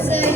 Jose.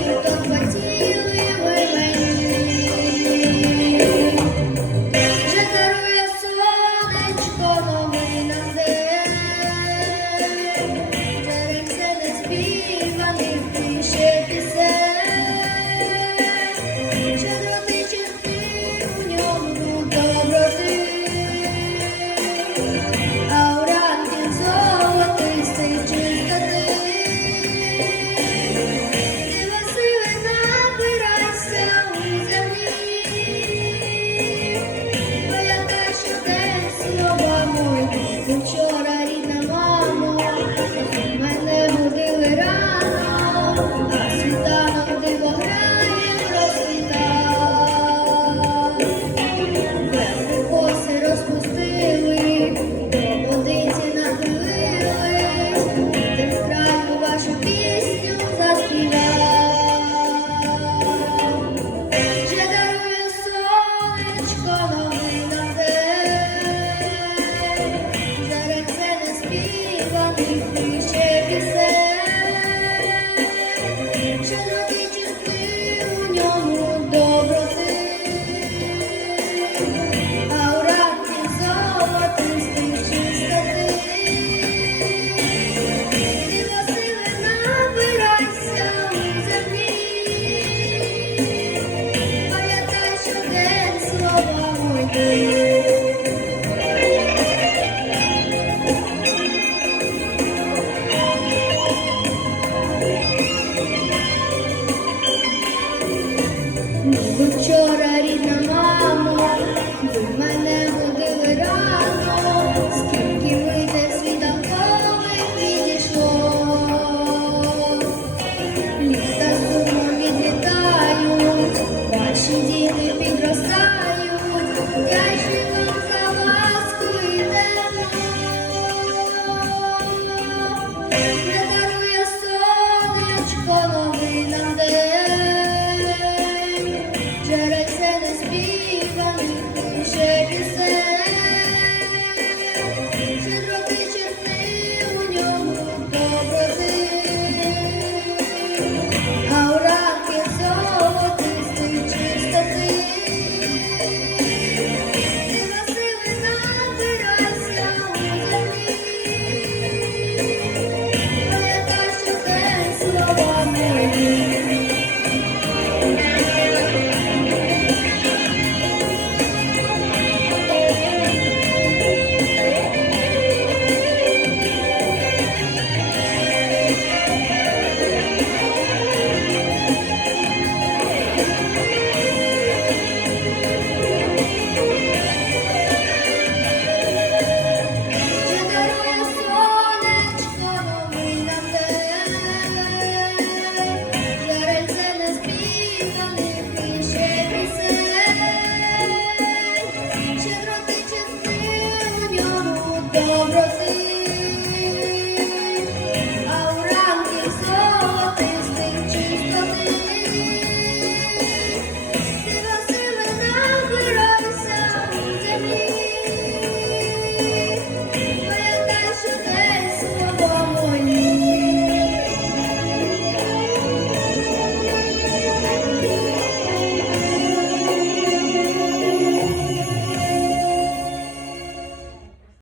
You.